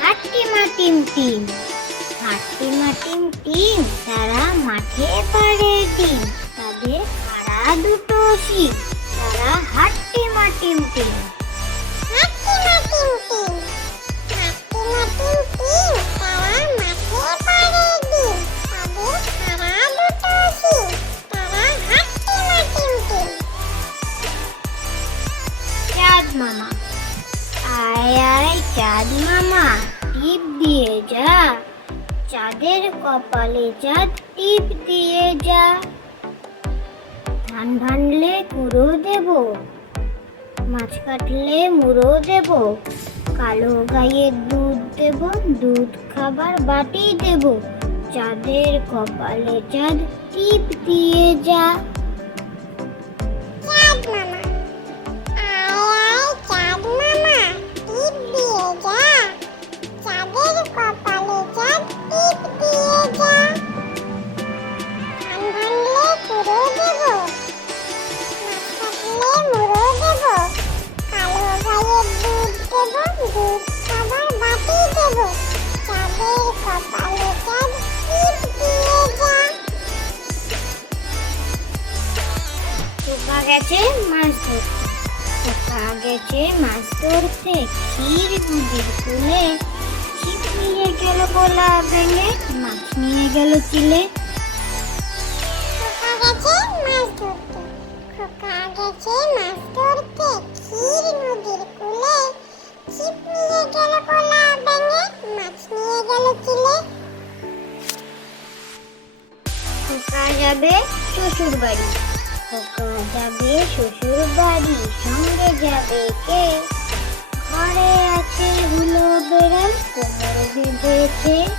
হাট্টিমা টিম টিম হাট্টিমা টিম টিম তারা মাঠে পারে টিম তাদের খারা দুটো শিখ তারা হাট্টিমা টিম টিম মামা আয় আয় চাঁদ মামা টিপ দিয়ে যা চাঁদের কপালে চাঁদ টিপ দিয়ে যা ধান ভানলে কুড়ো দেব মাছ কাটলে মুড়ো দেব কালো গায়ে দুধ দেব দুধ খাবার বাটি দেব চাঁদের কপালে চাঁদ টিপ দিয়ে যা পা গেছে মাছ ধরতে পা গেছে মাছ ধরতে ক্ষীর নদীর কুলে ছিপ নিয়ে গেল গোলা ভেঙে মাছ নিয়ে গেল চিলে যাবে শ্বশুর বাড়ি খোকা যাবে শ্বশুর বাড়ি সঙ্গে যাবে কে ঘরে আছে হলো বেড়াল বেঁধেছে